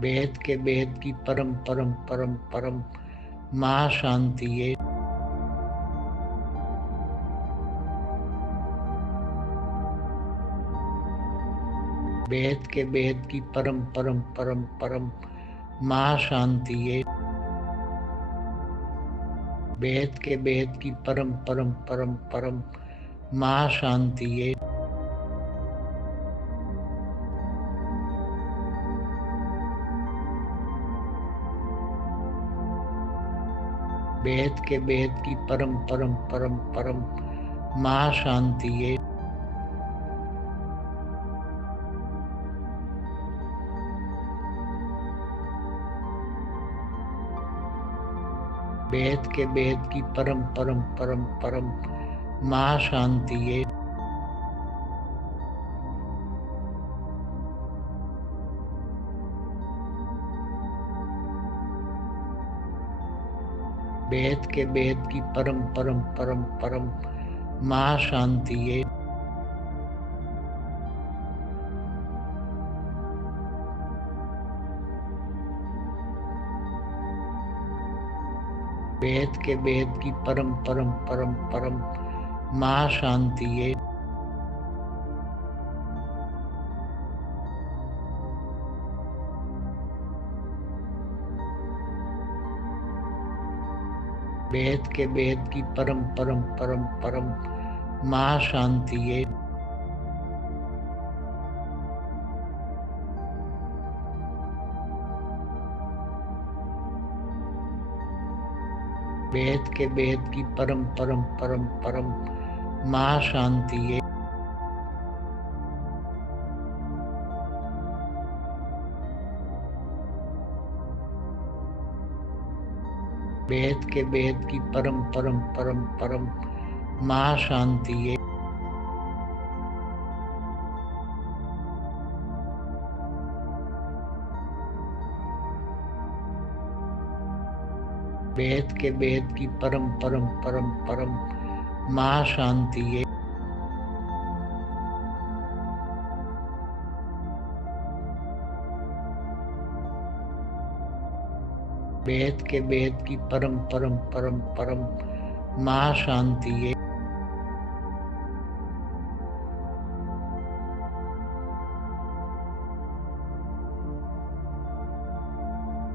वेद के वेद की परम परम परम परम महाशांति ये। वेद के वेद की परम परम परम परम महाशांति ये। वेद के वेद की परम परम परम परम महाशांति ये। वेद के वेद की परम परम परम परम महाशांति ये। वेद के वेद की परम परम परम परम महाशांति ये। वेद के वेद की परम परम परम परम महाशांति ये। वेद के वेद की परम परम परम परम महाशांति ये। वेद के वेद की परम परम परम परम महाशांति ये। वेद के वेद की परम परम परम परम महाशांति ये। वेद के वेद की परम परम परम परम महाशांति ये। वेद के वेद की परम परम परम परम महाशांति ये। वेद के वेद की परम परम परम परम महाशांति ये।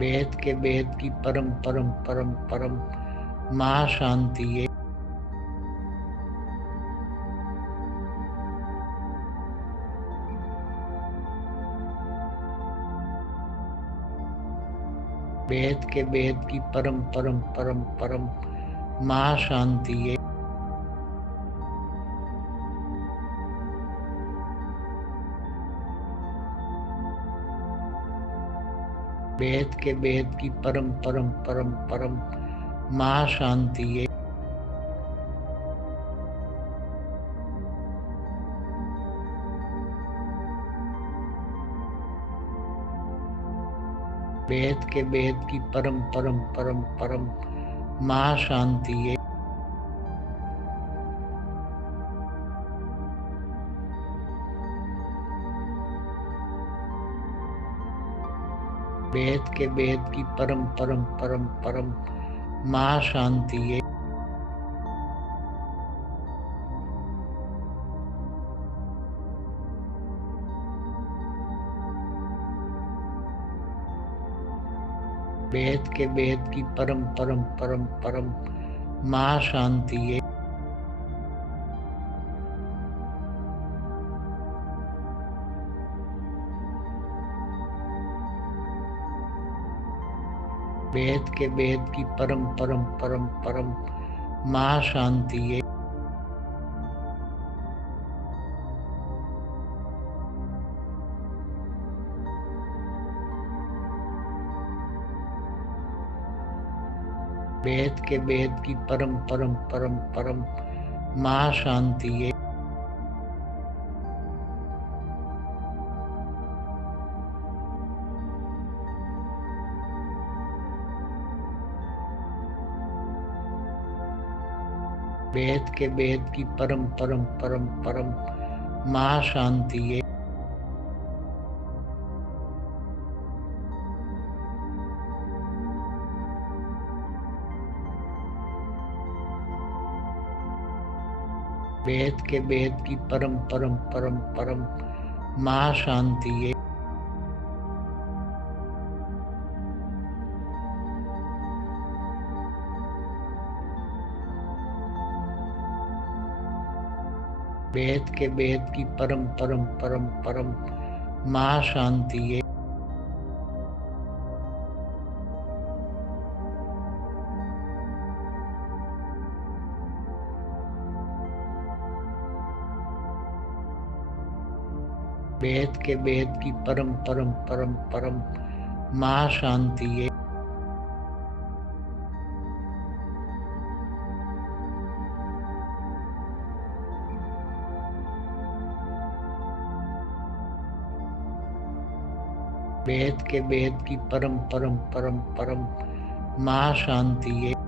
वेद के वेद की परम परम परम परम महाशांति ये। वेद के वेद की परम परम परम परम महाशांति ये। वेद के वेद की परम परम परम परम महाशांति ये। वेद के वेद की परम परम परम परम महाशांति ये। वेद के वेद की परम परम परम परम महाशांति ये। वेद के वेद की परम परम परम परम महाशांति ये। वेद के वेद की परम परम परम परम महाशांति ये। वेद के वेद की परम परम परम परम महाशांति ये। वेद के वेद की परम परम परम परम महाशांति ये। वेद के वेद की परम परम परम परम महाशांति ये वेद के वेद की परम परम परम परम महाशांति ये वेद के वेद की परम परम परम परम महाशांति ये वेद के वेद की परम परम परम परम महाशांति ये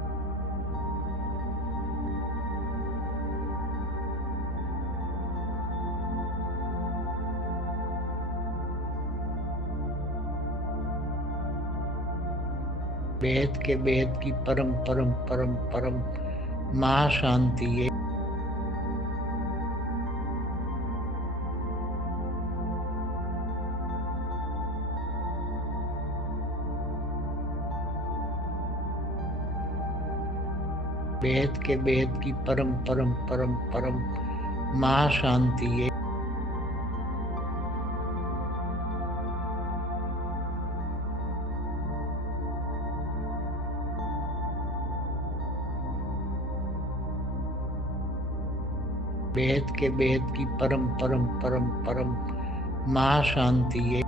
वेद के वेद की परम परम परम परम महाशांति ये वेद के वेद की परम परम परम परम महाशांति ये वेद के वेद की परम परम परम परम महाशांति ये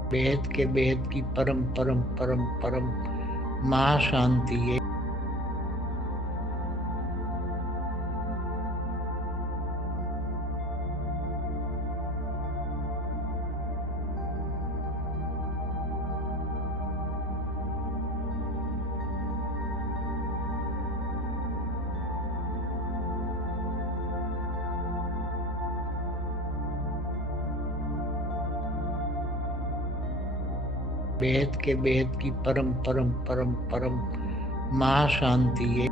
वेद के वेद की परम परम परम परम महाशांति ये वेद के वेद की परम परम परम परम महाशांति ये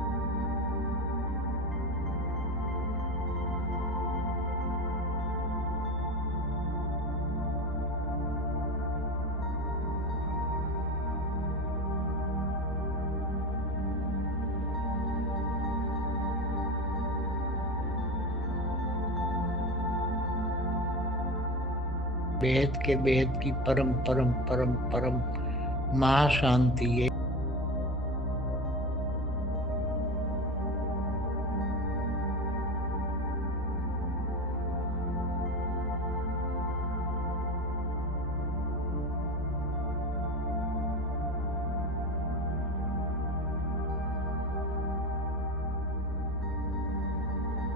वेद के वेद की परम परम परम परम महाशांति ये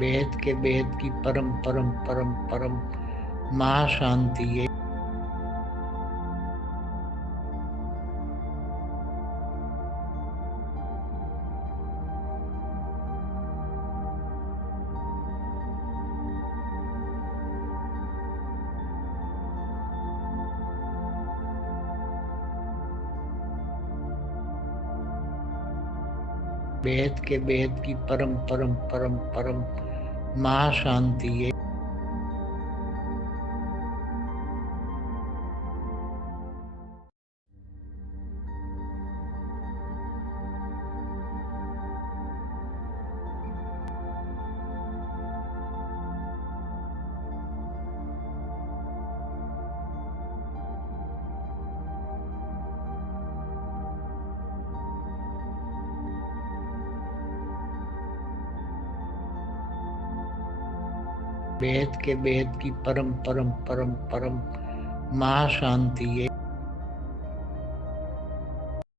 वेद के वेद की परम परम परम परम महाशांति ये वेद के वेद की परम परम परम परम महाशांति ये वेद के वेद की परम परम परम परम महाशांति ये